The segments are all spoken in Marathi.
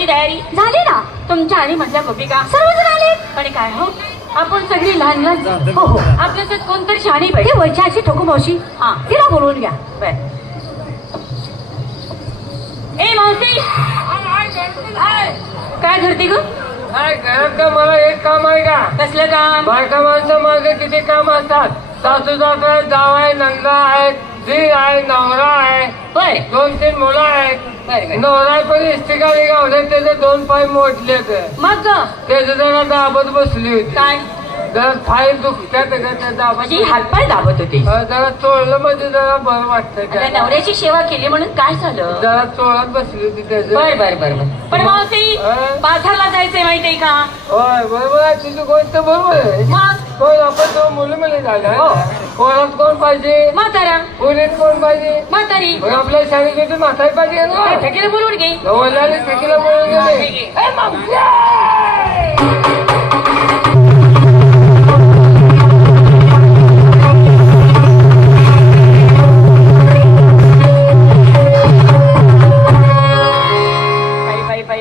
जेवणाची तयारी झाली ना? तुमच्या आणि मधल्या गोपिका सर्वजण आले. पण काय हो, आपण सगळी लहान लहान. हो हो. आपल्याच्यात कोणतरी शहाणी ते पाहिजे. वरच्याची ठोकू मावशी, हा, तिला बोलवून घ्या. बर. ए मावशी, काय धरती ग? काय घरात का मला एक काम आहे का? कसलं काम? बायका माणसं मागे किती काम असतात. सासू सासरा जाव आहे, नंदा आहे, जी आहे, नवरा आहे, बर 2-3 मुलं आहेत. बर बर. नवरा पण इष्टिकाली गावले, त्याचे 2 पाय मोडले. मग ग त्याचं जरा दाबत बसली होती. काय जरा थाई दुखत्यात का त्या दाबत. म्हणजे हातपाय दाबत होते. जरा चोळलं म्हणजे जरा बरं वाटतं. आता नवऱ्याची सेवा केली म्हणून काय झालं? जरा चोळत बसली होती त्याचं. बर बर बर बर. पण मावशी, बाजारला जायचंय माहितीये का? होय बरोबर आहे, तुझी गोष्ट बरोबर आहे. मग होय, आपण तो मुली मुली झाला. हो. कोणात कोण पाहिजे? म्हातारा पुरीत कोण पाहिजे? म्हातारी होय, आपल्या शाळेत म्हातारी पाहिजे ना. ठेकीला बोलवून घे. वडिलांनी ठेकीला बोलून गेले. ए, मावशी!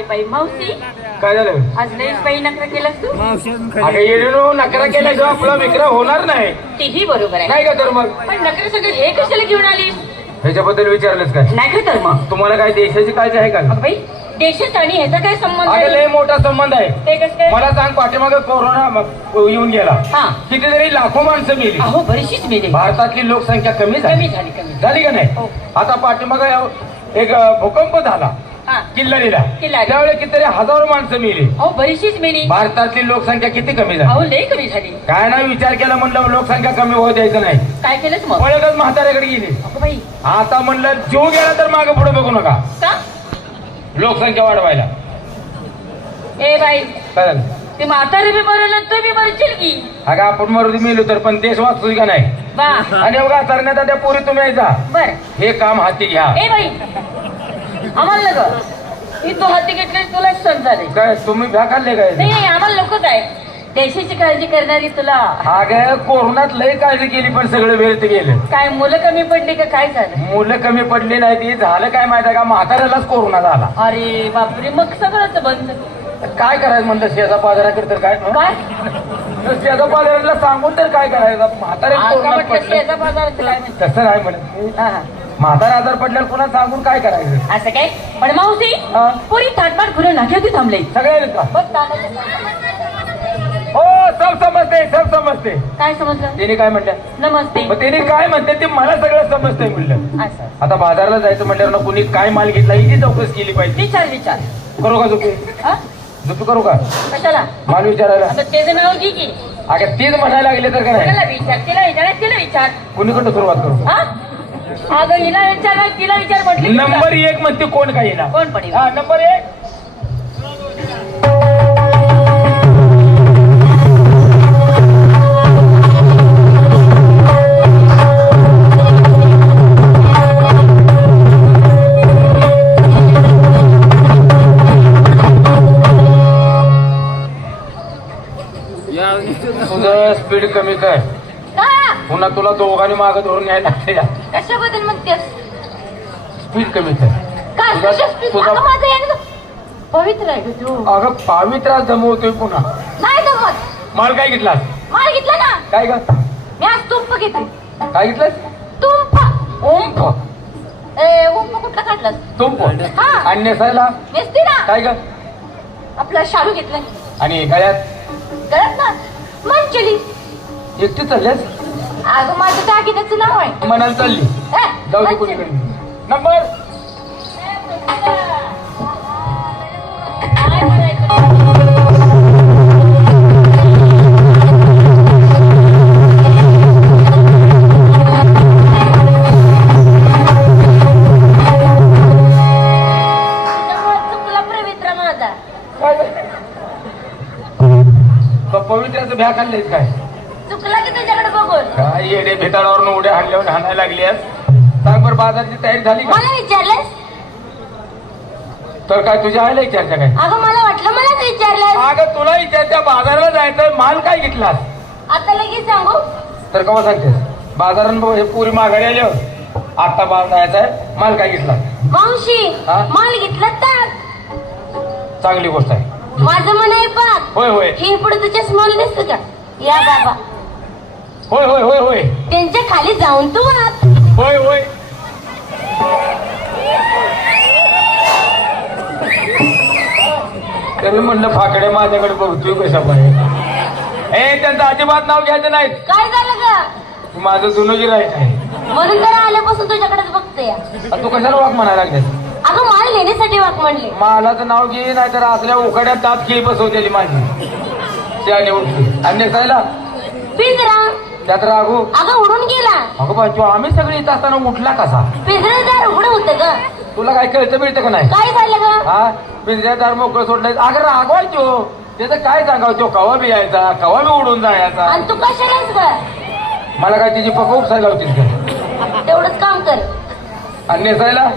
बाई मावशी, काय झालं? आज लईच बाई नखरा केलास तू. अगं येणं नकरा केल्याशिवाय आपला विक्रय होणार नाही. तेही बरोबर आहे. नाही का तर मग पण नखरे सगळे हे कशाला घेऊन आलीस? ह्याच्याबद्दल विचारलंच काय? नाही का तर मग तुम्हाला काय देशाची काळजी आहे का? अगं बाई, देशाचा आणि ह्याचा काय संबंध अगं आहे? लय मोठा संबंध आहे. ते कसं काय? मला सांग, पाठीमागे कोरोना येऊन गेला, हा. कितीतरी लाखो माणसं मेली. अहो बरीचशीच मेली. भारतातली लोकसंख्या कमी झाली. कमी झाली. झाली का नाही? हो. आता पाठीमागे एक भूकंप झाला हा. किल्लारीला. किल्लारी. त्यावेळेस कितीतरी हजारो माणसं मेली. अहो बरीचशीच मेली. भारतातली लोकसंख्या किती कमी अहो झाली? लई कमी झाली. काय नाही विचार केला, म्हणलं लोकसंख्या कमी होऊ द्यायचं नाही. काय केलंच मग? पळतच म्हाताऱ्याकडे गेली. अगं बाई, आता म्हणलं जीव गेला तर मागे पुढे बघू नका, का? लोकसंख्या वाढवायला. ए बाई, काय झालं? ते म्हातारे बी मरलं, तुम्ही मरशील की. अगं आपण मरुदी मेलो तर पण देश वाचतोय का नाही? बा आणि बघा करण्यात त्या पोरी तुम्ही यायचा, बर. हे काम हाती घ्या. ए बाई, आम्हाला ग ही तू हाती घेतली, तुला सण झाले. काय तुम्ही भ्या खाल्ले काय? नाही नाही, आम्हाला लोकच आहे देशाची काळजी करणारी. तुला अगं कोरोनात लय काळजी केली पण सगळं व्यर्थ गेलं. काय मुलं कमी पडली का काय झालं? मुलं कमी पडली नाही, ती झालं काय माहिती का, म्हाताऱ्यालाच कोरोना झाला. अरे बापरे, मग सगळंच बंद. काय करायचं म्हणलं, शेजा बाजाराकडे तर काय काय शेजा बाजाराला सांगून तर काय करायचं, म्हाताऱ्याला आता कोरोना म्हटलं पडलं. शेजा बाजाराचं काय म्हणते? तसं नाही म्हणत, हा, हा. म्हातारा आजार पडल्यावर पुन्हा सांगून काय करायचं. असं काय? पण मावशी, हा. पुरी थाटमाट करून नाक्यावरती थांबले. सगळ्या का बघ तानाचं. हो, सब समजते. काय समजलं? त्याने काय म्हणलं? नमस्ते. मग त्याने काय म्हणते ते मला सगळं समजतंय म्हणलं. असं आता बाजारला जायचं म्हटल्यावर ना कुणी काय माल घेतला हिची चौकशी केली पाहिजे. विचार. करू का झोपी हा? करू का कशाला? माल विचारायला? आता त्याचं नाव घे की. अगं तीच म्हणायला लागले तर काय त्याला विचार, तिला विचार. कुणीकडं सुरुवात करू? हा? अगं हिला विचार, तिला विचार म्हटलं. नंबर 1 म्हणते कोण काही ना. कोण पडेल? हा, नंबर 1. तुझं स्पीड कमी काय, का? पुन्हा तुला दोघांनी मागं धरून यायला लागते. कशाबद्दल म्हणतेस? स्पीड कमी काय. काय तुझा- कशात? तुझा- अगं माझं यानं पवित्र आहे ग तू. अगं पावित्रा जमवतोय पुन्हा. नाही जमत. माल काय घेतला? माल घेतला ना काय ग? मी आज तुंप घेते. काय घेतलं? तुंप. ओंप. उंप कुठला काढलास? तुंप. हा. आणि नेसायला नेसती ना. काय ग? आपला शालू घेतलाय. आणि गळ्यात गळ्यात ना मंचली. एकटी चालल्यास? अगं माझं दागिन्याचं नाव आहे. मनाला चालली. जाऊ दे कोणी मंचली. नंबर. काय म्हणायचं? चुकला पवित्र माझा. पवित्र्याचं भ्या खाल्लेस काय? चुकला की तुझ्याकडे बघून. काय येडे भेटाळावर उड्या हाणल्यावर हाणायला लागली आहेस. सांग बरं, बाजारची तयारी झाली का? मला विचारलंस? तर काय तुझ्या आईला विचारच्या काय? अगं मला वाटलं मलाच विचारलंस. अगं तुला विचारच्या, बाजाराला जायचं, माल काय घेतलास? आता लगेच सांगू? तर कवा सांगतेस? बाजारात हे पुरी माघारी आल्यावर आता बाजार जायचा आहे, माल काय घेतला? मावशी हा? माल घेतला तर चांगली गोष्ट आहे. माझं मन आहे पण होय होय हे पुढे तुझ्या स्मॉल दिसत का? या बाबा होय होय होय होय त्यांच्या खाली जाऊन तू आत. होय होय तरी म्हणलं फाकड्या माझ्याकडे बघतोय कशा पाहिजे. ए त्यांचं अजिबात नाव घ्यायचं नाही. काय झालं ग? माझं जुनं गिऱ्हाईक आहे. म्हणून तर आल्यापासून तुझ्याकडेच बघते या. आणि तू कशाला वाक म्हणायला लागले? अगं माल नेण्यासाठी वाक म्हणले. मालाचं नाव घे नाही तर असल्या उखाड्यात दात खिळी बसवतेली माझी त्याने उठली. आणि नेसायला पिंजरा त्यात रागू अगं उडून गेला. अगं बाजू आम्ही सगळे येत असताना उठला कसा? पिंजरेदार उघडं होतं ग. तुला काय कळतं मिळतं का नाही? काय झालं ग? हा पिंजऱ्यादार मोकळं सोडलं. अगं रागवायचो त्याचं काय सांगावं? तो कवा बी यायचा कवा बी उडून जायचा. आणि तू कशालाच ग? मला काय तिची पक उपसायला होतीस का? तेवढंच काम कर. आणि नेसायला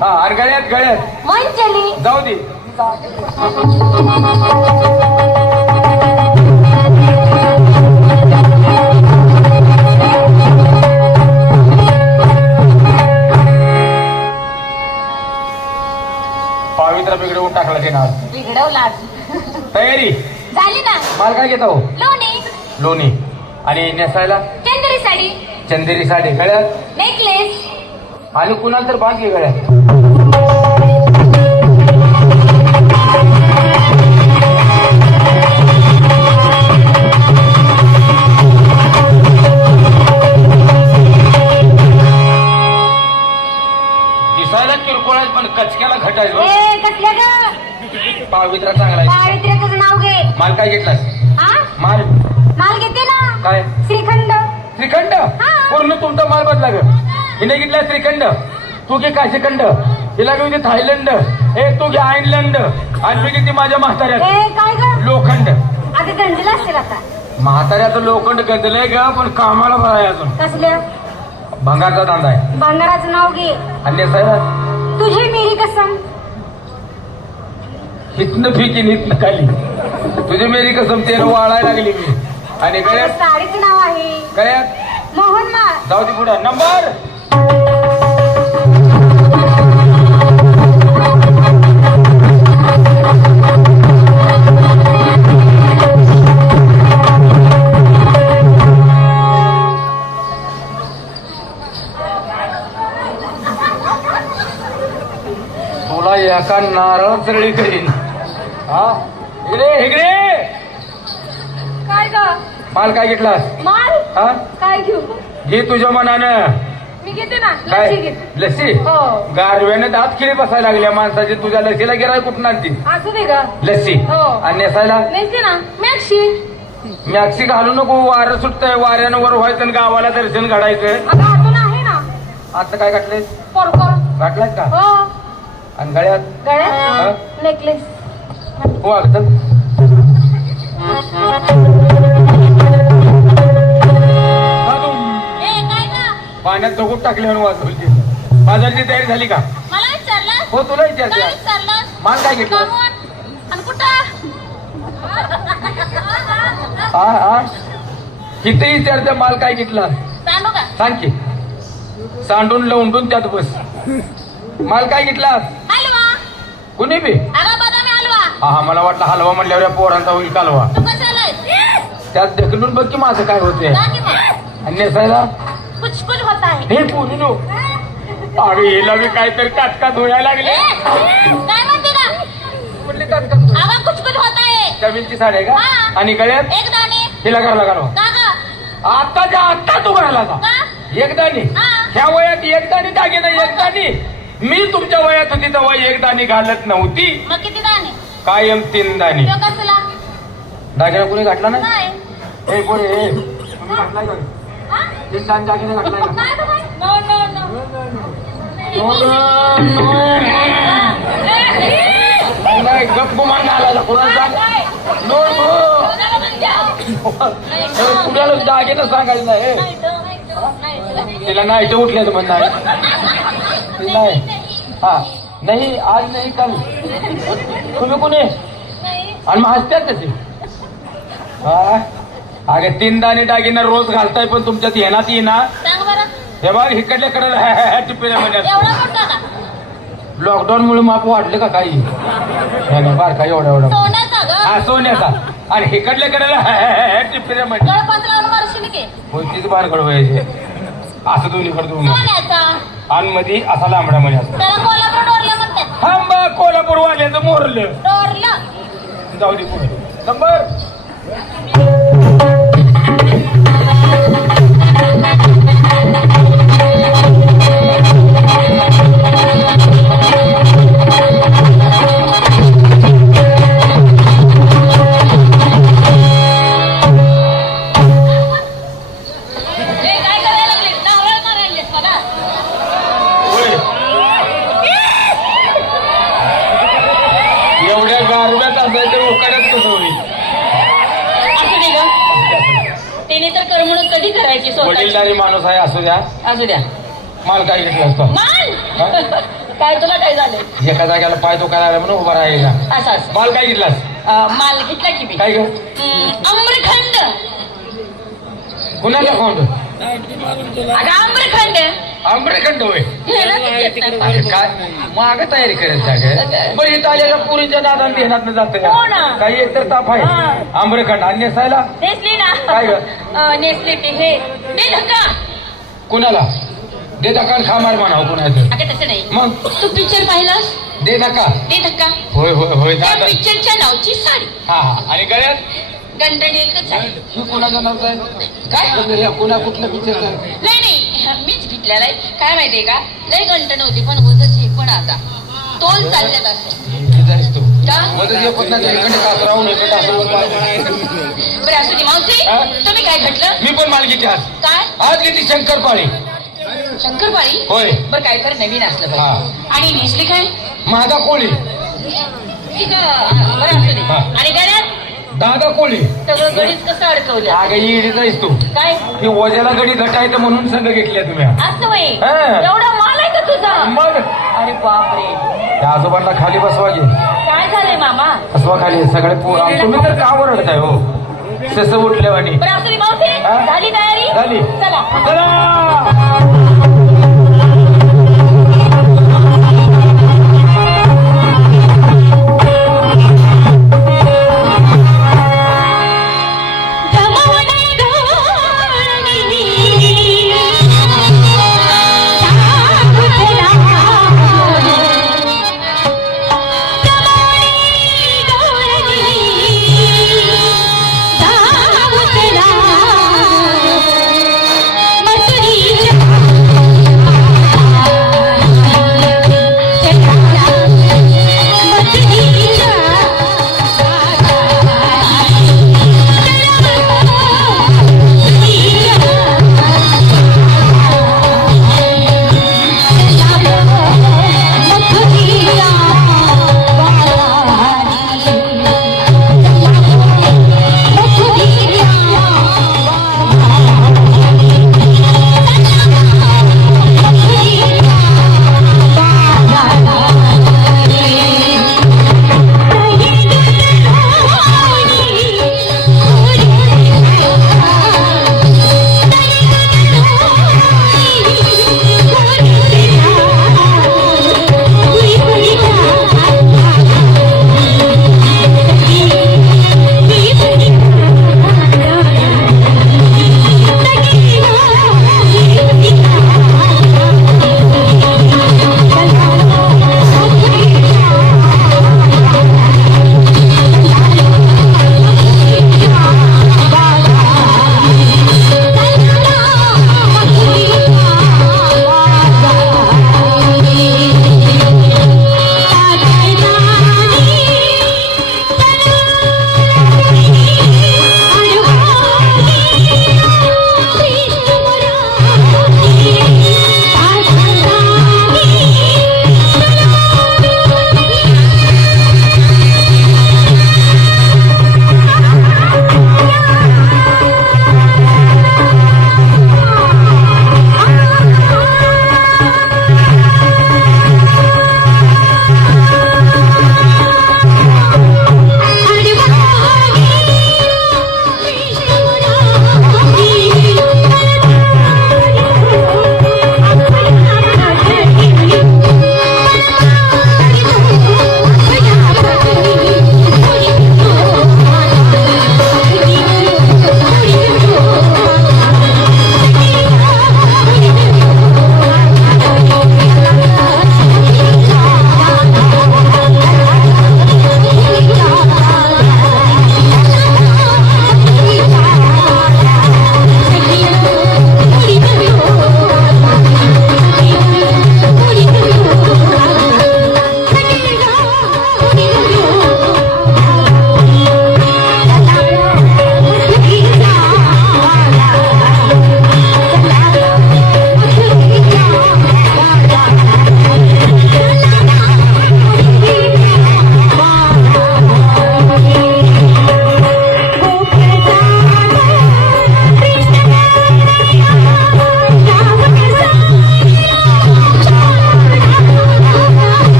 हा आणि गळ्यात मन चली जाऊ दे. पावित्रा बिघडवून टाकला ते नाव. बिघडवला. तयारी झाली ना. माल काय घेता हो? लोणी लोणी. आणि नेसायला चंदेरी साडी चंदेरी साडी. गळ्यात नेकलेस. आणि कुणाला तर बांधली गळ्यात. दिसायला किरकोळ आहे पण कचक्याला घटायच. ए कसल्या ग? पावित्रा चांगला आहे. पावित्र्याचं नाव घे. माल काय घेतलास? हा माल माल घेते ना. काय? श्रीखंड. श्रीखंड. पूर्ण तुमचा माल बदला ग. हिने घेतला श्रीखंड. तू घे काशीखंड. हिला घेऊन दे थायलंड. हे तू घे आयर्लंड. आणि मी घेते माझ्या म्हाताऱ्यात ए काय ग? लोखंड. आता गंजला असेल आता. म्हाताऱ्याचं लोखंड गंजलंय ग पण कामाला बरं आहे अजून. कसल्या? भंगारचा धंदा आहे. भांगाराचं नाव घे. आणि नेसायला तुझी मेरी कसम. हितनं फिकीन हितनं खाली. तुझी मेरी कसम तेल वाळायला लागली मी. आणि आता गळ्यात साडीचं नाव आहे गळ्यात मोहन माळ. जाऊ दे पुढं. नंबर तुला एका नारळ सरळी करीन. हा इकडे इकडे. काय ग? माल काय घेतलास? माल हा काय घेऊ? घे तुझ्या मनानं. मी घेते ना. काय लस्सी घे. लस्सी? हो. गारव्याने दात खिळी बसायला लागल्या माणसाची. तुझ्या लसीला गिराय कुठून आणती? असू दे ग. लस्सी. हो. आणि नेसायला नेसते ना मॅक्सी. मॅक्सी घालू नको. वारं सुटतंय. वाऱ्यानं वर व्हायचं आणि गावाला दर्शन घडायचं. आता अजून आहे ना. आता काय घातलंय? पोरपोर. घातलाय का? हो. आणि गळ्यात गळ्यात नेकलेस. हो अगदी ए काय ग? पाण्यात दगड टाकल्यावर वाजवली. बाजारची तयारी झाली का? मला विचारलं. हो तुला विचारते. काय विचारलं? माल काय घेतला? आणि कुठं? हा हा किती विचारते माल काय घेतला? सांगू का? सांग की. सांडून लवंडून त्यात बस. माल काय घेतला? हलवा. कुणी बी? अगं बदामी हलवा. हा मला वाटलं हलवा म्हणल्यावर या पोरांचा होईल कालवा. तू कशाला आहेस? त्यात ढकलून बघ की माझं काय होतंय. जा की मग. आणि नेसायला कुछ कुछ होता है. हे पोरी नो. अरे हिला बी काहीतरी काटका धुवायला लागले. काय म्हणते का? कुठली काटका? अगं कुछ कुछ होता है. कमीची साडी आहे का? हा. आणि गळ्यात एक दाणे. हिला घालवा घालवा. का ग? आत्ताच्या आत्ता तू घाला का? का? एक दाणी. हा. ह्या वयात एक दाणी दागिना एक दाणी. मी तुमच्या वयात होती तेव्हा एक दाणी घालत नव्हती. मग किती दाणे? कायम 3 दाणी. तो कसला? दागिना कुणी घातला ना? नाही. ए पोरे ए तुम्ही घातलाय का? हा? 3 दाणी दागिना घातलाय का? नाही बाबा. No no no. नाही गप गुमान घालायला कोणाला सांग. नो नो कुणाला दागिना सांगायचं नाही. तिला नाही ते उठल्याचं म्हणणार. नाही हा नाही आज नाही कल. तुम्ही कोणी? आणि मग हसत्यात कसे? हा अगे 3 दाणे दागिना रोज घालताय पण तुमच्यात येणार येणार. सांग बरं. हे बघ इकडल्याकडे टिप्पण्या म्हणतात. एवढा मोठा का? लॉकडाऊन मुळे माप वाढले का काही नाही नाही, बारका एवढा एवढा सोन्याचा ग हा सोन्याचा आणि हिकडल्या कडेला टिपऱ्या म्हणजे गळपास लावून मारशील की कोणतीच बारकड व्हायचे असं दोन्ही करतो सोन्याचा आणि मध्ये असा लांबडा मध्ये असतो त्याला कोल्हापूर डोरलं म्हणतात थांबा कोल्हापूर वाल्याचं मोरलं डोरलं जाऊ दे पुढे नंबर काय करायला लागले नावळ मारायलेस बघा एवढ्या गारव्यात असायचं उकाड्यात कसं होईल असू दे ग तिने तर करमणूक कधी करायची स्वतः वडीलधारी माणूस आहे असू द्या असू द्या माल काय घेतला असतो माल काय तुला काय झालं एका जाग्याला पाय दुखायला आला म्हणून उभा राहायला असं असं माल काय घेतलास माल घेतला की मी काय ग आम्रखंड कुणाला खाऊन अगं आम्रखंड आंबरेखंड होय हे ना ते येत नाही. अरे काय माग तयारी करायची काय बरं इथं आलेल्या पुरीच्या दादान ध्यानात जात हो ना. काही एक तर ताप आहे हा. आंबरेखंड आणि नेसायला नेसली ना काय ग? नेसली ती हे दे धक्का कुणाला दे धक्का खा मार म्हणावं कुणाचं अगं तसं नाही मग तू पिक्चर पाहिलास दे धक्का दे धक्का होय होय होय त्या दादा पिक्चरच्या नावची साडी हा हा आणि गळ्यात गंडण एकच आहे ही कुणाचं नाव काय काय कुणा कुठलं पिक्चर नाही नाही मीच घेतलेला आहे काय माहितीये का लय गंटण होती पण वजच हे पण आता तोल चालल्यात असं तू का मध्ये जे पटना इकडे कासरावून इकडे बरं असू दे मावशी हा? तुम्ही काय घडलं मी पण माल घेते आज काय आज घेते शंकरपाळी शंकरपाळी होय बरं काय कर नवीन असलं हा. पाहिजे आणि नेसली काय माझा कोळी ठीक आहे बरं असू दे हा. आणि गड्यात दादा कोळी सगळं गडीच कसं अडकवलं अगं इडीच आहेस तू काय ती वजाला गडी घटायचं म्हणून संघ घेतल्या तुम्ही असं वय हा. एवढा माल आहे का तुझा मग अरे बापरे त्या आजोबांना खाली बसवा घे काय झालंय मामा बसवा खाली सगळे तुम्ही तर का ओरडताय हो सस उठल्यावानी बरं असू दे मावशी हा? झाली तयारी झाली. चला चला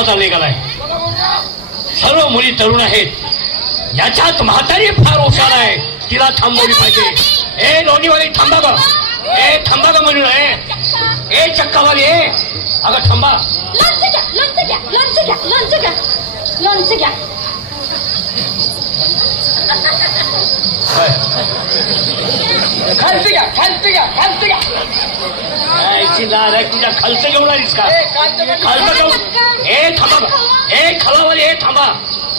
उत्साहाचा निघालाय. सर्व मुली तरुण आहेत. याच्यात म्हातारी फार हुशार आहे. तिला थांबवली पाहिजे. ए लोणीवाली थांबा ग. ए थांबा ग म्हणून. ए चक्कावाली ए अगं थांबा. लोणचं घ्या, लोणचं घ्या, लोणचं घ्या, लोणचं घ्या, लोणचं घ्या. खालचं घ्या, खालचं घ्या, खालचं घ्या. तुझ्या खालचं घेऊन आलीस का? खालचं घेऊन. ए थांबा ग. ए खलावाली ए थांबा.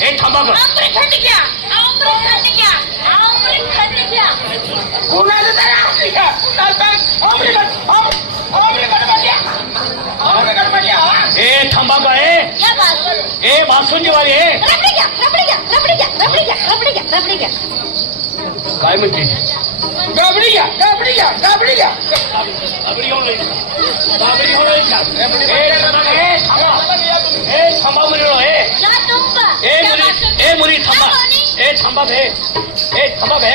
ए थांबा ग. आंबरखंड घ्या, आंबरखंड घ्या, आंबरखंड घ्या. कोणाला तरी आपली घ्या. ए थांबा ग. या बाजूला. ए बासुंदीवाली ए रबडी घ्या, रबडी घ्या, रबडी घ्या, रबडी घ्या, रबडी घ्या, रबडी घ्या. काय म्हणते? गाबडी घ्या, गाबडी घ्या, गाबडी घ्या. बाबरी घेऊन आलीस का? बाबरी घेऊन आलीस का? ए थांबा म्हणलो. या तुंबा. ए मुली थांबा. ए थांबा भे. ए थांबा भे.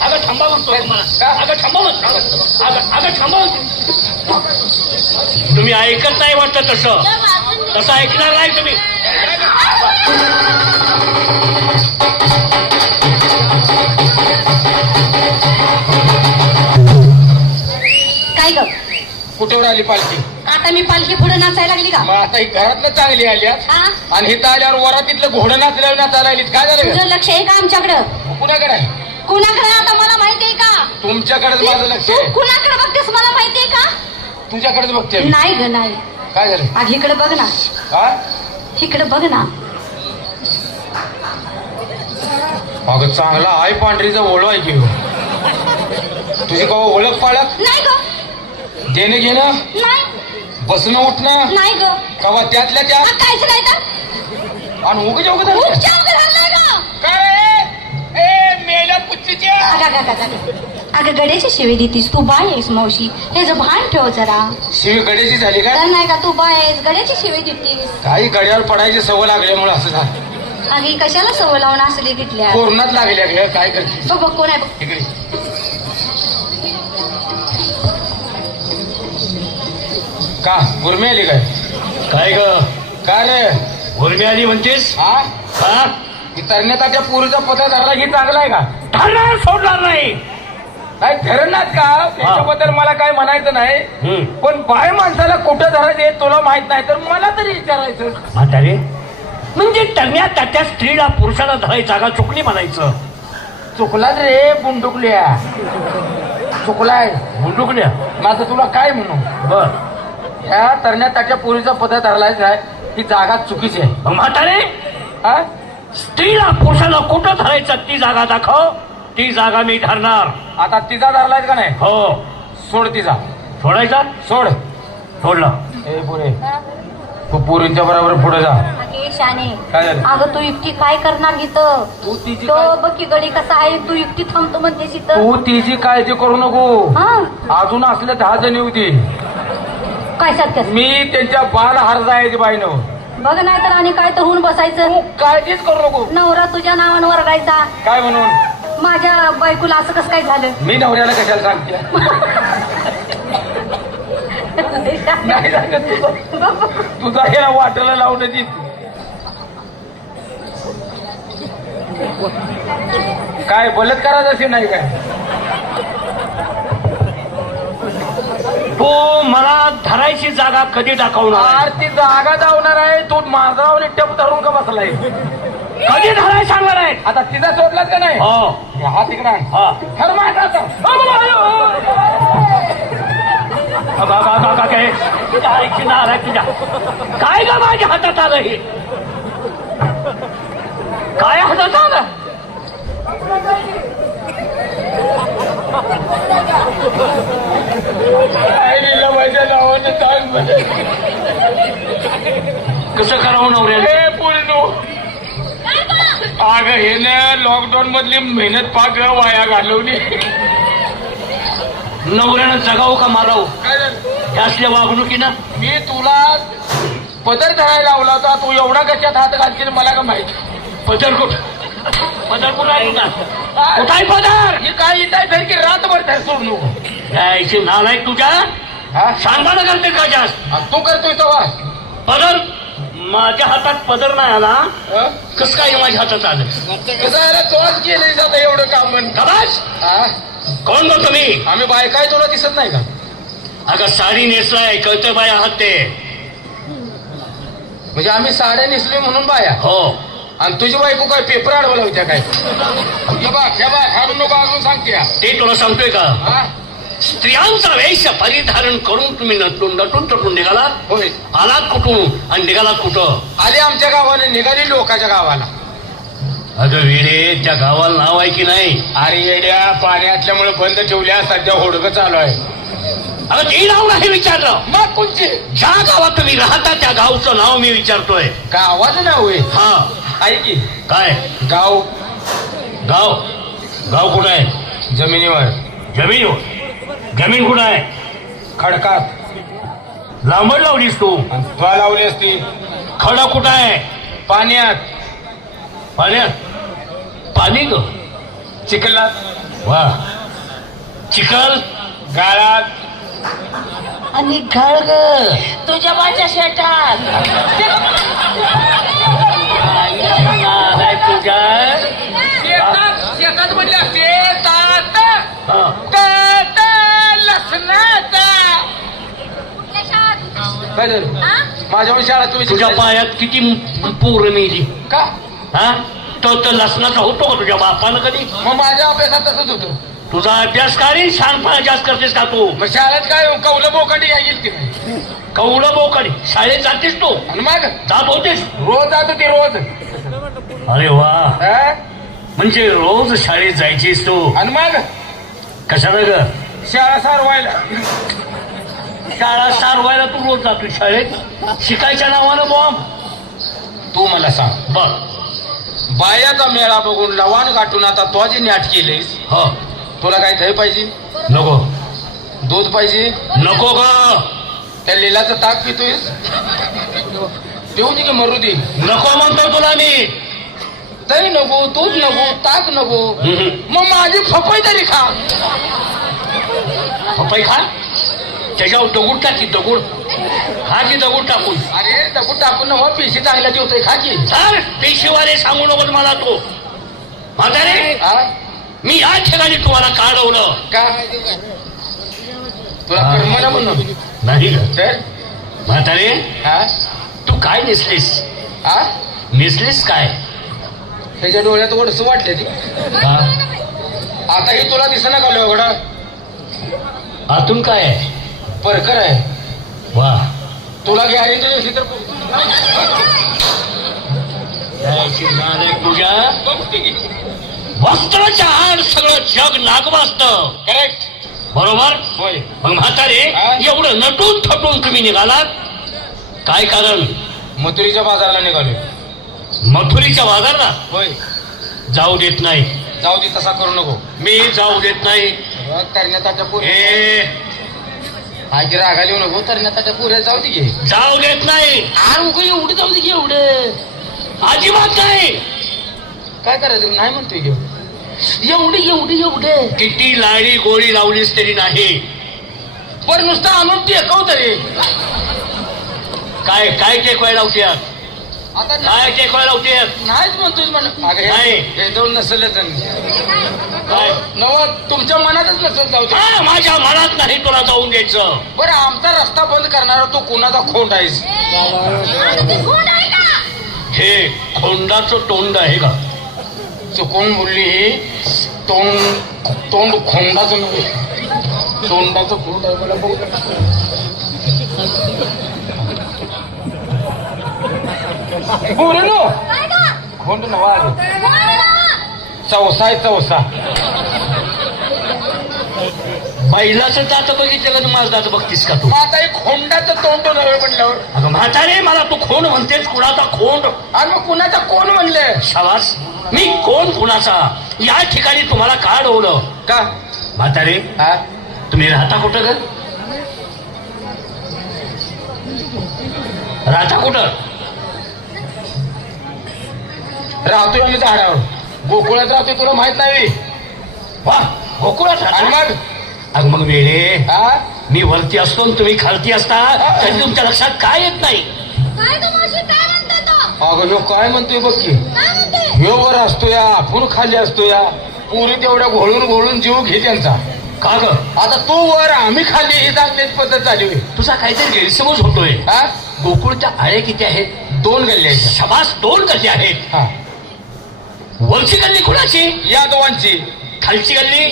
अगं थांबा म्हणतो तुम्हाला. अगं थांबा म्हणतो. अगं थांबा म्हणतो. तुम्ही ऐकत नाही वाटतं तसं. तसं ऐकणार नाही तुम्ही. काय ग? कुठेवर आली पालखी? आता मी पालखी पुढे नाचायला लागली का? मग आता ही घरातलं चांगली आली आज. हा? आणि हिथं आल्यावर वरातीतलं घोडं नाचल्यावर नाचायला आलीत. काय झालं तुझं लक्ष आहे का आमच्याकडं? कुणाकडे आहे? कुणाकडे आता मला माहितीये का? तुमच्याकडेच माझं लक्ष तू आहे. कुणाकडे बघतेस मला माहितीये का? तुझ्याकडेच बघते मी. नाही ग नाही. काय झालं? आग इकडे बघ ना, काय? इकडे बघ ना. अगं चांगला आहे पांढरीचा ओळख आहे की हो. तुझी का ओळख पाळख नाही ग. देणं घेणं नाही. बसणं उठणं नाही ग. कवा त्यातल्या त्यात कायच नाही तर आणि उग जेवग उपचार वगैरे झालाय का? काय ए मेल्या पुच्चीच्या अगं गड्याची शिवी देतीस तू. बाय आहेस मावशी, हे जो भान ठेव जरा. शिवी गड्याची झाली का? तर नाही का तू बाय आहेस, गड्याची शिवी देतीस. काही गड्यावर पडायची सवय लागल्यामुळे असं झालं. अगे कशाला सवय लावून असली घेतल्या? कोरोनात लागल्या ग. काय करते बघ बघ कोण आहे बघ. इकडे का गुरमी आली काय? काय ग? काय रे उर्मी आली म्हणतेस? हा हा? ही तरण्याचा त्या पुरीचा पत्ता धरला की चांगला आहे का? ठरणार सोडणार नाही. नाही ठरणार का? त्याच्याबद्दल मला काय म्हणायचं नाही. हम्म. पण बाय माणसाला कुठं धरायचं हे तुला माहित नाही तर मला तरी विचारायचं. म्हातारे म्हणजे टरण्यात त्या स्त्रीला पुरुषाला धरायची जागा चुकली म्हणायचं. चुकलाच रे बुंडुकल्या. चुकलाय हुंडुकल्या. माझं तुला काय म्हणू. बर ह्या तरण्यात त्याच्या पुरीचा पत्ता धरलाय काय ही जागा चुकीची आहे. मग म्हातारे हा? स्त्रीला पुरुषाला कुठं धरायचं ती जागा दाखव. ती जागा मी धरणार. आता तिचा धरलाय का नाही? हो. सोड तिचा. सोडायचा? सोड. सोडलं. ए पुरे तू पुरींच्या बरोबर पुढे जा. अगे शाने, काय झालं? अगं तू एकटी काय करणार इथं? तू तिची तो काय- बघ की गडी कसा आहे. तू एकटी थांबतो म्हणतेस इथं. तू तिची काळजी करू नको. हा अजून असले 10 जणी होती. काय सारखं मी त्यांच्या बाल हार जायची बाईनं. बघ नाही तर आणि काय तर होऊन बसायचं. काळजीच करू नको. नवरा तुझ्या नावानं वरडायचा. काय म्हणून? माझ्या बायकोला असं कसं काय झालं? मी नवऱ्याला कशाला सांगते? नाही सांगत तुझा हे वाटायला लावून ती काय बलात्कारात असे नाही काय? तो मला धरायची जागा कधी दाखवणार? आर ती जागा धावणार आहे. तू माझावर टेप धरून का बसलाय? कधी धराय सांगणार आहे? आता तिचा सोडलाच का नाही? हो. हा तिकडा हा. खरं माहित आता. काय किनार आहे तुझ्या? काय ग माझ्या हातात आलं हे? काय हातात आलं? माझ्या नावानं सांग म्हणे. कसं करावं नवऱ्याला? हे पूर्ण अगं हे ना लॉकडाऊन मधली मेहनत पाक वाया घालवली. नवऱ्यानं जगावं का मारावं काय झालं? या असल्या वागणुकीनं? मी तुला पदर धरायला लावला होता. तू एवढा कशात हात घालशील मला का माहिती? पदर पदर कुठं आहे तुझा? कुठं आहे पदर? ही काय येत आहे फेर की रातभर तर सोड नको. यायची नालायक तुझ्या. हा? सांभाळ करते का जास्त? तू करतोय तेव्हा पदर माझ्या हातात पदर नाही आला हं? कस काय माझ्या हातात आलं कसं आहे रे, तोच केलंय आता एवढं काम म्हण. कबाश हा? कोण बोल तुम्ही आम्ही बायकाय तुला दिसत नाही का? अगं साडी नेसलाय कळतं बाय आहात ते म्हणजे आम्ही साड्या नेसलोय म्हणून बाया. हो आणि तुझी बायको काय पेपर अडवला होत्या काय? हे बा हाडू नको अजून सांगते हा. ते तुला सांगतोय का हा? स्त्रियांचा वेश परिधारण करून तुम्ही नटून तटून निघाला होय. आलात कुठून आणि निघालात कुठं आली आमच्या गावाने निघाली लोकांच्या गावाला. अगं विरे त्या गावाला नाव आहे की नाही अरे येड्या पाण्यातल्यामुळे बंद ठेवल्या सध्या होडगं चालू आहे. अगं ते नाव नाही विचारलं मग कोणची ज्या गावात तुम्ही राहता त्या गावचं नाव मी विचारतोय गावाचं नाव होय. हा आहे की काय गाव गाव गाव कुठं आहे जमिनीवर जमीन कुठं आहे खडकात लांबड लावलीस तू आणि तुला लावली असती खडा कुठं आहे पाण्यात पाण्यात पाणी ग चिखलात वा चिखल गाळात आणि गाळ ग तुझ्या माझ्या शेतात तुझ्या शेतात म्हटलं शेतात हा. लसणात काय झालं माझ्यावर शाळा तुझ्या तुम्ही पायात किती पोरं मेली का? हा तो लसणाचा होतो का तुझ्या बापानं कधी मग माझ्या अभ्यासात तसंच होतं. तुझा अभ्यास का रे शहाणपणा जास्त करतेस का तू मग शाळेत काय कौलं बोकांडी येईल की नाही? कवडं बोकडे शाळेत जातेस तू आणि मग जात होतेस रोज जात होती रोज. अरे वा हा? म्हणजे रोज शाळेत जायचीस तू आणि मग कशाला ग शाळा सारवायला. शाळा सारवायला तू रोज जातो शाळेत शिकायच्या नावानं बॉम्ब तू मला सांग बर बायाचा मेळा बघून लवाण गाठून आता तो जी नाट केलीस हो तुला काय दही पाहिजे नको दूध पाहिजे नको ग त्या लिलाचं ताक पितोयस देऊ दे की मरू दे. नको म्हणतो तुला मी दही नको दूध नको ताक नको हम्म. मग माझी फपई तरी खा. पपई खा त्याच्यावर दगड टाकी दगड हा की दगड टाकून अरे दगड टाकून ना मग पेशी चांगला देवतोय खा की. सर पेशीवाले सांगू नको मला तो म्हातारे हा? मी या ठिकाणी तुम्हाला काढवलं का तुला हा. कर्मना म्हणून नाही ग तर म्हातारे हा? तू काय नेसलीस हा? नेसलीस काय त्याच्या डोळ्यात ओढस वाटले ती हा? आताही तुला दिसना का एवढा आतून काय आहे परकर आहे. वा तुला गॅरेंटी असली तर तुझ्या वस्त्राच्या आड सगळं जग नागवास्त करेक्ट बरोबर होय. मग म्हातारे हा? एवढं नटून थटून तुम्ही निघालात काय कारण मथुरीच्या बाजारला निघालोय. मथुरीच्या बाजारला होय जाऊ देत नाही जाऊ दे तसा करू नको. मी जाऊ देत नाही तरण्याताच्या पुरे ए आजी रागाला येऊ नको. तरण्याताच्या पुऱ्या जाऊ दे घे. जाऊ देत नाही आर उगं एवढं जाऊ दे घे एवढं. अजिबात नाही काय करायचं नाही म्हणतोय घेऊ एवढं एवढं एवढं. किती लाडी गोळी लावलीस तरी नाही बरं नुसतं आणून टेकव तरी. काय काय टेकवाय लावत्यात आता काय टेकवाय लावत्यात नाहीच म्हणतोय म्हण. अगं नाही. हे जाऊन नसेलच काय नव तुमच्या मनातच नसेल जाऊ दे. हा, माझ्या मनात नाही तुला जाऊन द्यायचं बरं आमचा रस्ता बंद करणारा तो कोणाचा खोंड आहेस. हे खोंडाचं तोंड आहे का चुकून बोलली ही तोंड तोंड खोंडाचं नव्हे तोंडाचं खोंड आहे. मला बघू बोललो खोंड नवा चौसा आहे चौसा. बैलाचं दात बघितलं का तू माझं दात बघतीस का तू मग आता एक खोंडाचं तोंड नव्हे म्हणल्यावर अगं म्हातारे मला तू खोंड म्हणतेस कुणाचा खोंड आणि मग कुणाचा कोण म्हणले शाबास मी कोण कुणाचा या ठिकाणी तुम्हाला का डवलं का म्हातारे हा? तुम्ही राहता कुठं ग राहता कुठं राहतोय आम्ही झाडावर गोकुळात राहतोय तुला माहित नाही. वा गोकुळात आणि राहता मग अगं मग वेळे हा मी वरती असतो आणि तुम्ही खालती असता तरी तुमच्या लक्षात काय येत नाही काय तू मावशी काय अगं ह्यो काय म्हणतोय बघ की, ह्यो वर असतो या, आपण खाली असतो या, पुरी तेवढ्या घोळून घोळून जीव घे त्यांचा. का ग आता तू वर आम्ही खाली ही चांगलीच पद्धत झाली होय. तुझा काहीतरी गैरसमज होतोय. हा? गोकुळच्या आळे किती आहेत? 2 गल्ली आहेत. शबास 2 गल्ली आहेत. हा, वरची गल्ली कुणाची? यादवांची, खालची गल्ली?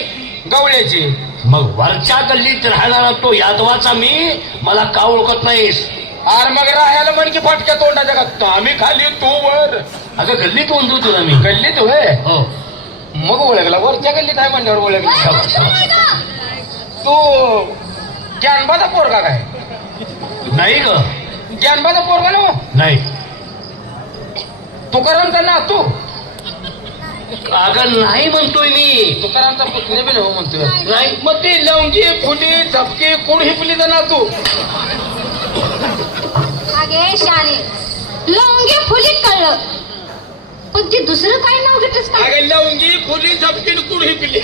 गवळ्याची. मग वरच्या गल्लीत राहणारा तो यादवाचा मी, मला का ओळखत नाहीस? अरे मग राहायला म्हण की फटक्या तोंडाच्या का, आम्ही खाली तू वर. अगं गल्लीत ओंधू तुला मी. गल्लीत होय, हो मग ओळखला. वरच्या गल्लीत आहे म्हणल्यावर ओळखला. शाबास, शाबास. तू ज्ञानबाचा पोरगा काय? नाही ग ज्ञानबाचा पोरगा ना? नाही. तुकारामचा ना तू? अगं नाही म्हणतोय मी. तुकारामचा पुतणे बी हो म्हणतोय. नाही. मग ती लवंगी फुली झपकी कुड हिपलीचा ना तू? अगे शाने लवंगी फुली कळलं, पण ती दुसरं काय नाव घेतच का? अगं लवंगी फुली झपकी कुड हिपली.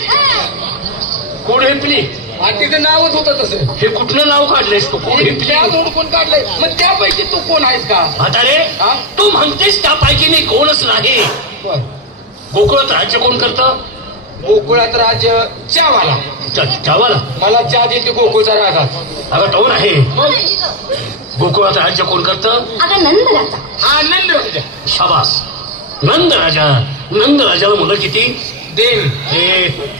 कोण हेपली? आणि तिचं नावच होतं तसं. हे कुठलं नाव काढलंयस तू? कोण हेपली? त्या हुडकून काढलंय. मग त्यापैकी तू कोण आहेस का? म्हातारे हा? तू म्हणतेस त्यापैकी मी कोणच नाही. बर. गोकुळात राज्य कोण करतं? गोकुळात राज्य चावाला. चावाला. मला चहा देते गोकुळचा राजा. अगं टोन आहे. गोकुळात राज्य कोण करतं? अगं नंद राजा. हा नंद राजा. शाबास. नंद राजा. नंद राजाला मुलं किती? देव. हे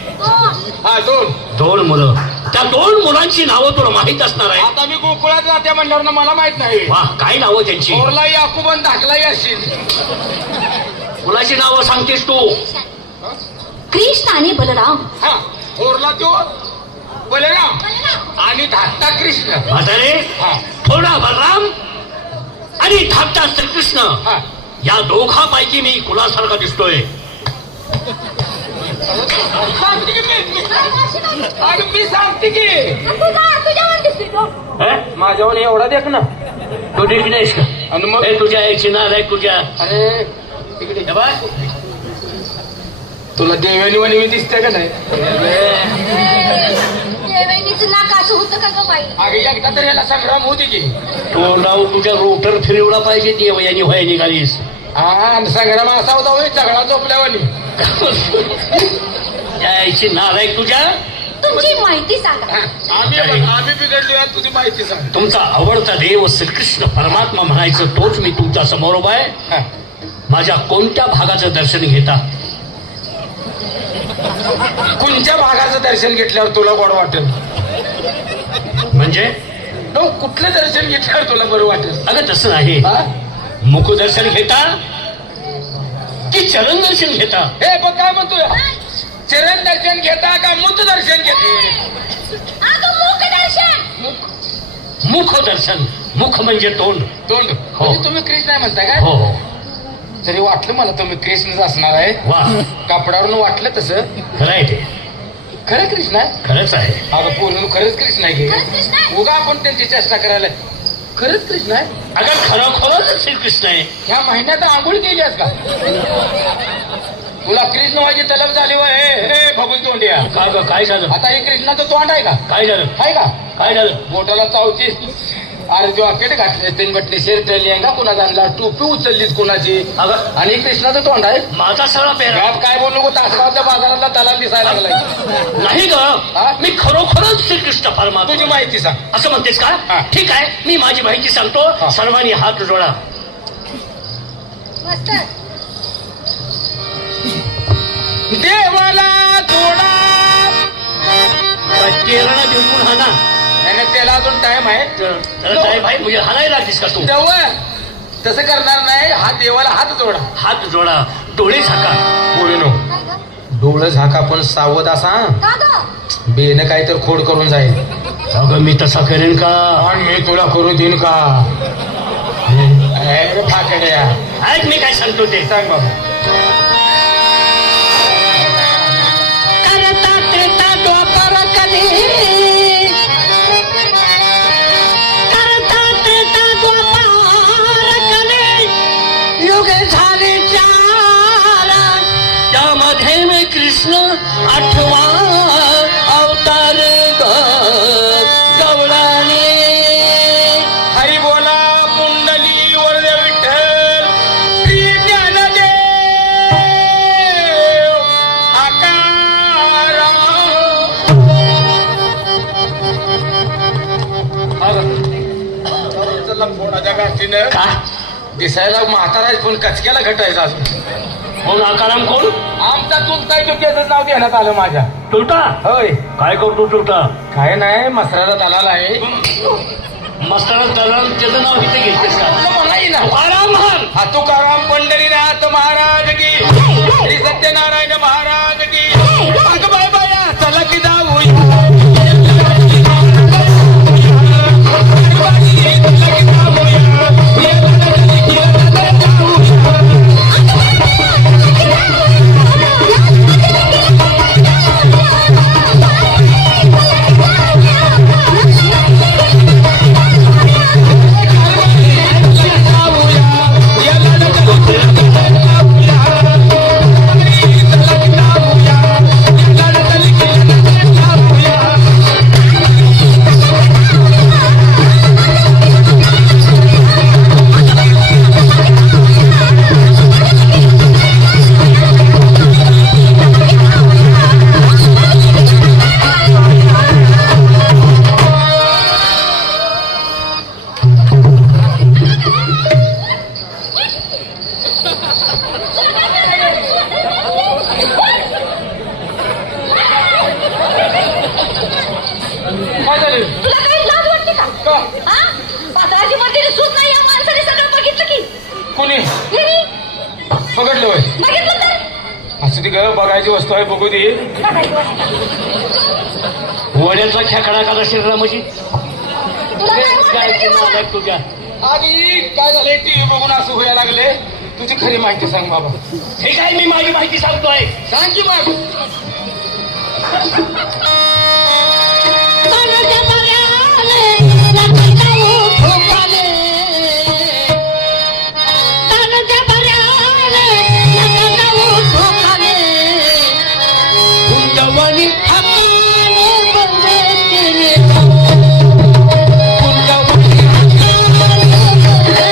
हा 2. 2 मुलं. त्या 2 मुलांची नावं तुला माहित असणार आहे. आता मी गोकुळात राहत्या म्हणल्यावर ना मला माहित नाही. वा काय नावं त्यांची? थोरला याकुबन धाकला याशील. मुलाची नावं सांगतेस तू? कृष्ण आणि बलराम. हा, थोरला तो बलराम आणि धाकटा कृष्ण. म्हातारे हा. थोडा बलराम आणि धाकटा श्रीकृष्ण, हा. या दोघांपैकी मी कुणासारखा दिसतोय? सांगते की मी. अरे मी सांगते की. तुझ्यावर दिसतोय तो. माझ्यावर एवढा देख ना. तू ठीक नाहीस का? आणि मग हे तुझ्या याची नाद आहे तुझ्या. अरे तिकडे हे बघ. तुला देवानी वाणी मी दिसते का नाही? देवणीचं नाक असं होतं का ग बाई? अगे एकदा तर याला संग्राम होती की. तो नाव तुझ्या रोटर फिरवला पाहिजे देव यांनी व्हाय निघालीस. हा, आणि संग्राम असा होता होय झगडा झोपल्यावानी. यायची नाद आहे तुझ्या. तुमची माहिती सांगा. हा, आम्ही बिघडलो तुझी माहिती सांग. तुमचा आवडता देव श्रीकृष्ण परमात्मा म्हणायचं तोच मी तुमच्या समोर उभा आहे. हा. माझ्या कोणत्या भागाचं दर्शन घेता? कोणत्या भागाचं दर्शन घेतल्यावर तुला गोड वाटेल? म्हणजे तो कुठलं दर्शन घेतल्यावर तुला बरं वाटेल? अगं तसं नाही. हा? मुखदर्शन घेता की चरण दर्शन घेता? हे बघ काय म्हणतोय, चरण दर्शन घेता का मुख दर्शन घेते? अगं मुखदर्शन. मुख दर्शन. मुख म्हणजे तोंड. तोंड. हो. म्हणजे तुम्ही कृष्ण आहे म्हणता काय? हो हो. तरी वाटलं मला तुम्ही कृष्णच असणार आहे. वा कापडावरून वाटलं तसं. खरं आहे ते. खरं कृष्ण आहे? खरंच आहे. अगं पूर्ण खरंच कृष्ण आहे की? खरंच कृष्ण आहे? उगा आपण त्यांची चेष्टा करायला. खरंच कृष्ण आहे? अगं खरोखरच श्रीकृष्ण आहे. ह्या महिन्यात आंघोळ केली आहेस का? तुला कृष्ण व्हायची तलब झाली व हे बबुल तोंडिया. का ग काय झालं? आता हे कृष्णाचं तोंड आहे का? काय झालं? आहे का? काय झालं? बोटाला चावती. अरे जॉकेट घातले, तीन बटली शर्ट लेंगा कुणाचा आणला, टोपी उचललीच कुणाची. अगं आणि कृष्णाचं तोंड आहे. माझा सगळा पेरा घरात काय बोलू नको, तासगावच्या बाजाराला दलाल दिसायला लागलाय. नाही हा? ग. मी खरोखरच श्रीकृष्ण परमात्मा. तुझी माहिती सांग. असं म्हणतेस का? हा. ठीक आहे मी माझी माहिती सांगतो. हा. सर्वांनी हात जोडा. मस्त. देवाला जोडा. केरळा बिलकुल हा ना. आणि त्याला अजून टाइम आहे. काय भाई म्हणजे हालायला लागलीस का तू? तेव्हा तसं करणार नाही. हा देवाला हात जोडा. हात जोडा. डोळे झाका. बोलू काय ग? डोळं झाका पण सावध असा. का ग? बेन काय तर खोड करून जाईल. अगं मी तसा करेन का? पण मी तुला करू देईन का? अरे फाकड्या. ऐक मी काय सांगतो ते. सांग बाबा. त्यामध्ये मी कृष्ण 8वा अवतार गवळाने. हरी बोला पुंडली वरदे विठ्ठल. गाठीनं का दिसायला म्हातारा पण कचक्याला घटायचा अजून. कोण आकाराम कोण आमचा चुलताय तो त्याचं नाव घेण्यात आलं माझ्या. टुलटा होय काय करतो टुलटा काय नाही मसराचा दलाल आहे. मस्ताना दलाल त्याचं नाव इथे घेतेस का म्हणाई ना तुकाराम महान हा तुकाराम पंढरीनाथ महाराज की श्री सत्यनारायण महाराज की. अगं बाय बाया चला की जाऊया. काय झालं? तुला काही लाज वाटते का का? हा? पात्राची मंदिर सूट नाही या माणसाने सगळं बघितलं की कोणी हिरी, पकडलं होय? बघितलं तर असं ती ग बघायची वस्तू आहे बघू दे. वड्याचा खेकडा का शरीरा म्हणजे तुला काय वाटतं की मला? तुझ्या आणि काय झालंय टीव्ही बघून असं व्हायला लागले. तुझी खरी माहिती सांग बाबा. हे काय मी माझी माहिती सांगतोय सांग की मग. तानाच्या तळ्याने लटकावू ठोकाले. तानाच्या तळ्याने लटकावू ठोकाले. कुंजवणी हक्काने बंदे केले. कुंजवणी हक्काने बंदे केले.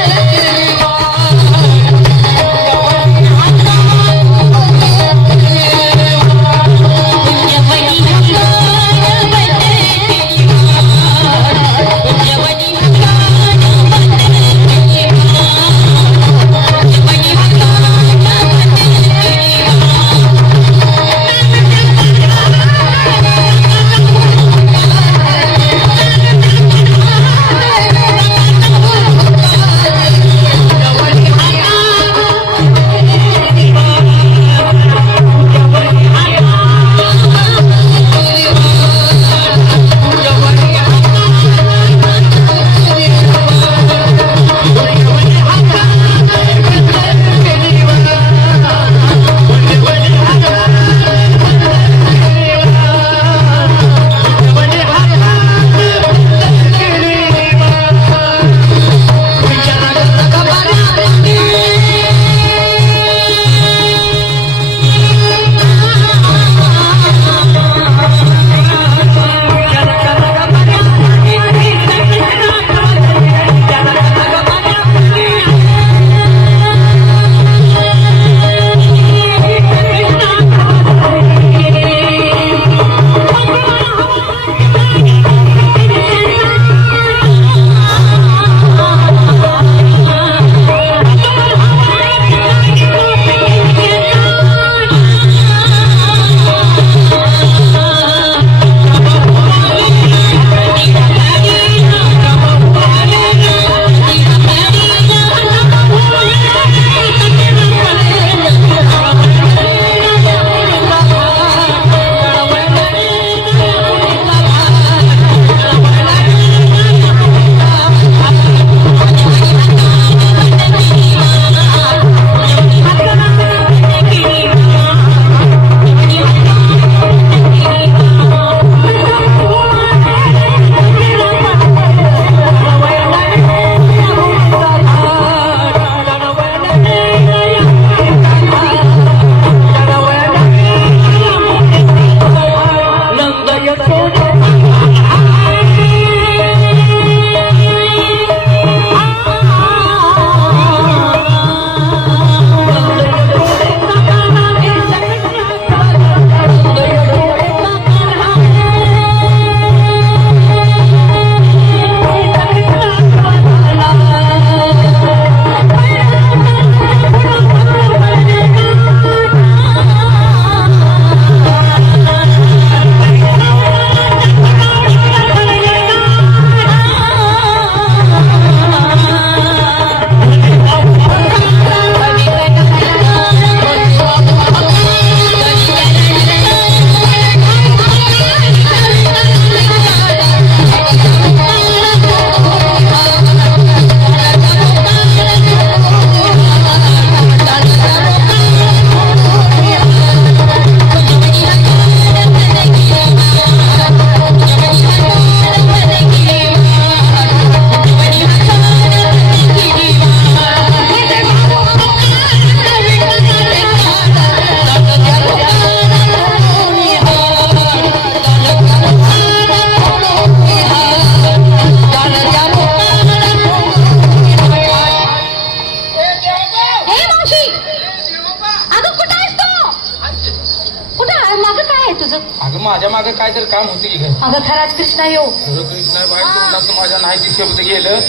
काहीतरी काम होतं की काय अगं खराच कृष्णा येऊ कृष्णा बाहेर तोंडातून माझ्या नाही ती शब्द गेलं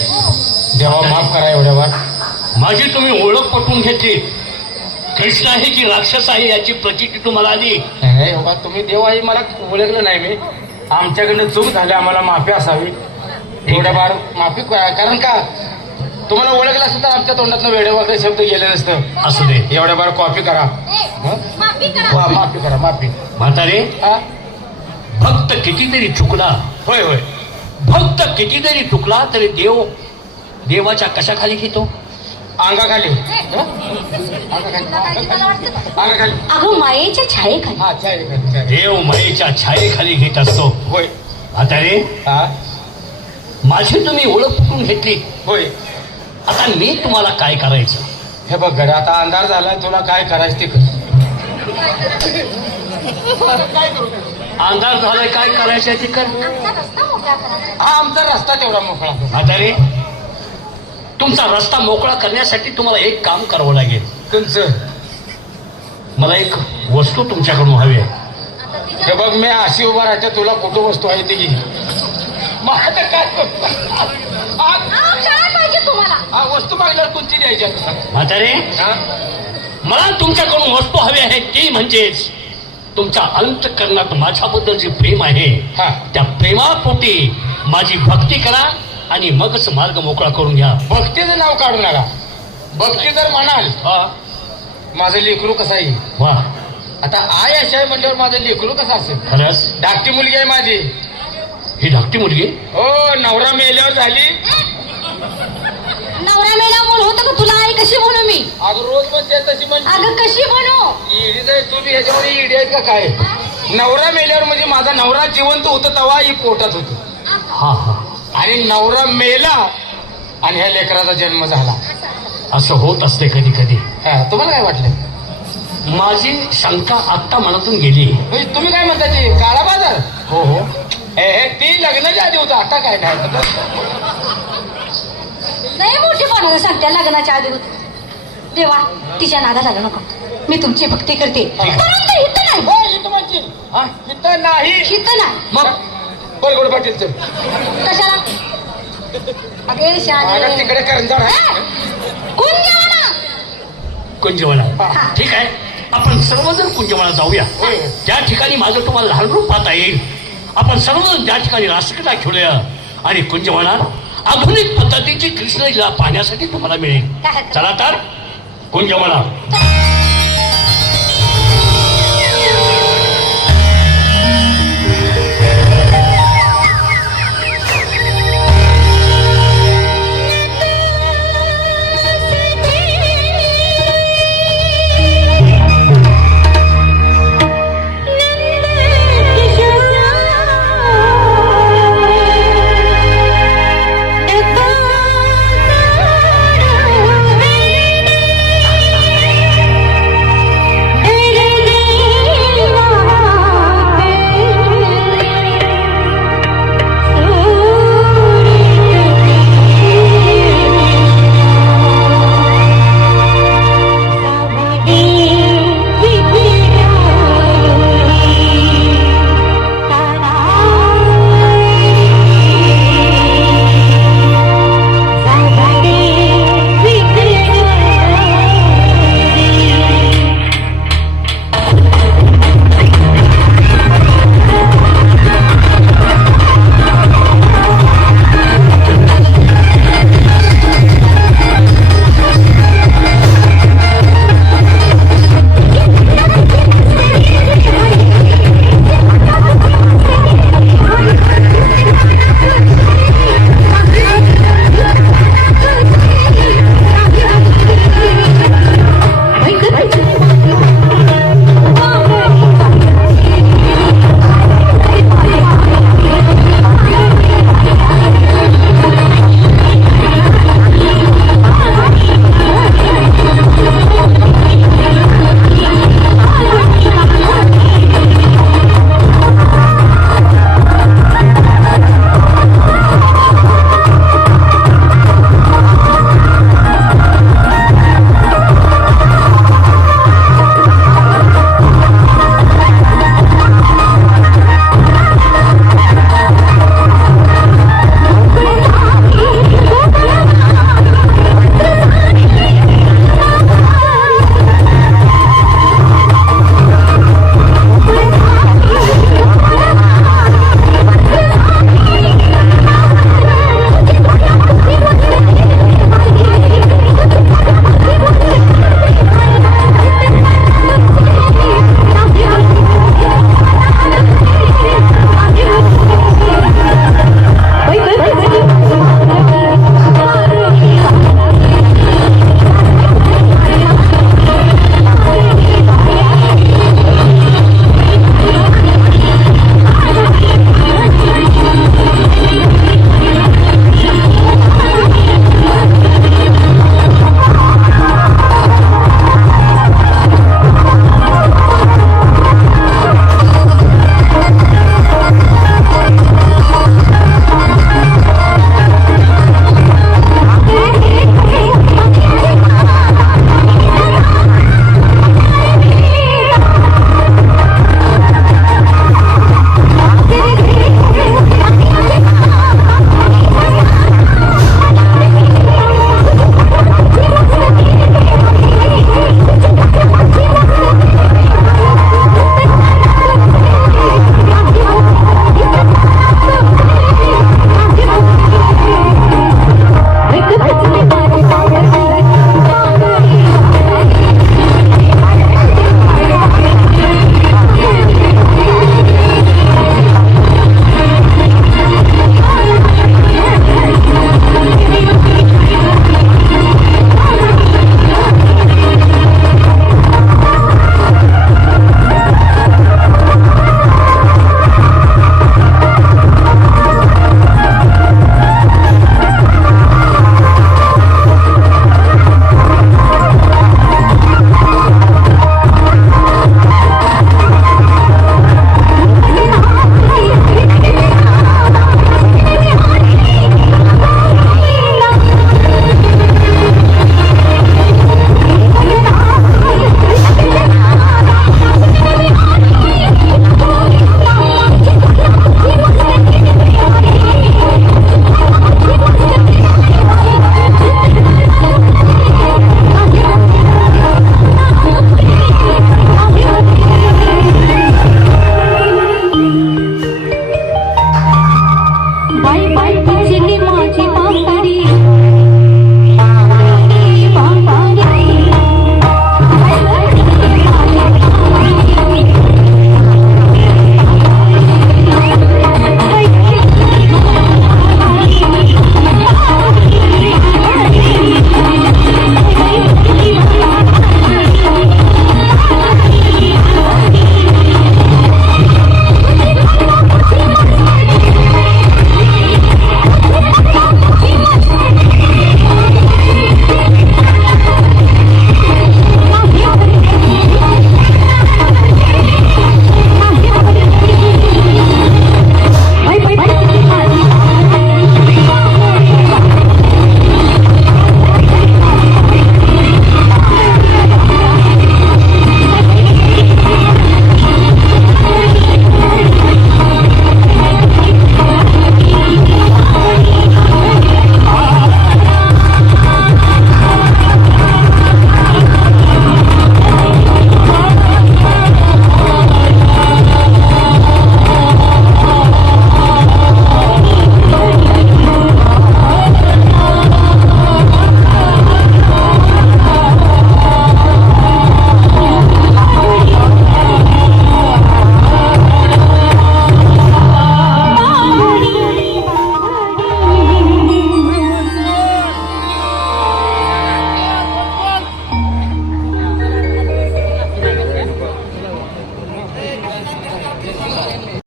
देवा माफ करा एवढ्यावर. माझी तुम्ही ओळख पटवून घेतली. कृष्ण आहे की राक्षस आहे याची प्रचिती तुम्हाला आली. नाही बाबा तुम्ही देव आहे मला ओळखलं नाही मी. आमच्याकडनं चूक झाली आम्हाला माफी असावी. एवढ्या बार माफी करा कारण का तुम्हाला ओळखलं असतं तर आमच्या तोंडातनं वेळेवर शब्द गेले नसतं. असू दे. एवढ्या बार कॉपी करा. माफी करा. माफी करा माफी. म्हातारे हा? भक्त कितीतरी चुकला. होय होय. भक्त कितीतरी चुकला तरी देवाच्या कशाखाली घेतो? अंगाखाली. अंगाखाली. अगं मायेच्या छायेखाली. हा छायेखाली. देव मायेच्या छायेखाली घेत असतो. होय. म्हातारे हा माझी तुम्ही ओळख पटवून घेतली. होय. आता मी तुम्हाला काय करायचं? हे बघ गड्या आता अंधार झालाय तुला काय करायचं ते कर. अंधार झालाय काय करायचं ते कर. हा आमचा रस्ता तेवढा मोकळा. म्हातारे तुमचा रस्ता मोकळा करण्यासाठी तुम्हाला एक काम करावं लागेल. तुमचं मला एक वस्तू तुमच्याकडून हवी आहे. हे बघ मी अशी उभा राहते तुला कुठं वस्तू आहे ती घे. माझं काय काय पाहिजे तुम्हाला? हा वस्तू मागल्यावर कोणती द्यायची आता? म्हातारे हा? मला तुमच्याकडून वस्तू हवी आहे ती म्हणजेच तुमच्या अंतःकरणात माझ्याबद्दल जे प्रेम आहे हा. त्या प्रेमापोटी माझी भक्ती करा आणि मगच मार्ग मोकळा करून घ्या. भक्तीचं नाव काढू नका. भक्ती जर म्हणाल माझं लेकरू कसं आहे वा आता आई अशी आहे म्हणल्यावर माझं लेकरू कसं असेल. खरंच धाकटी मुलगी आहे माझी. ही धाकटी मुलगी हो नवरा मेल्यावर झाली. नवरा मेला म्हणून होतं का तुला आई कशी म्हणू मी? अगं रोज म्हणते तशी म्हणजे अगं कशी म्हणू? ईडी आहे तुम्ही ह्याच्यामध्ये ईडी आहेत का काय? नवरा मेल्यावर म्हणजे माझा नवरा जिवंत होता तेव्हा ही पोटात होती हा हा आणि नवरा मेला आणि ह्या लेकराचा जन्म झाला. असं होत असते कधी कधी. हा, तुम्हाला काय वाटलं? माझी शंका आत्ता मनातून गेली. म्हणजे तुम्ही काय म्हणता ते काळा बाजार? हो हो ती लग्नाच्या आधी होतं आता काय नाही. नाही मोठी बनवून सांगते लग्नाच्या आधी होत. देवा तिच्या नादा लागू नको. मी तुमची भक्ती करते परंतु इथं नाही. हो, इथं म्हणजे हा, इथं नाही. इथं नाही. मग बरगोड पाटील सर कशाला? अगे माझ्या शाने तिकडे करंजाड आहे. कुंजवना. कुंजवना. हा. ठीक आहे आपण सर्वजण कुंजवना जाऊया. होय. त्या ठिकाणी माझं तुम्हाला लहान रूप पाहता येईल. आपण सर्वजण त्या ठिकाणी रासक्रीडा खेळूया आणि कुंजवना आधुनिक पद्धतीची कृष्णलीला पाहण्यासाठी तुम्हाला मिळेल. काय? चला तर कुंजवना. चला.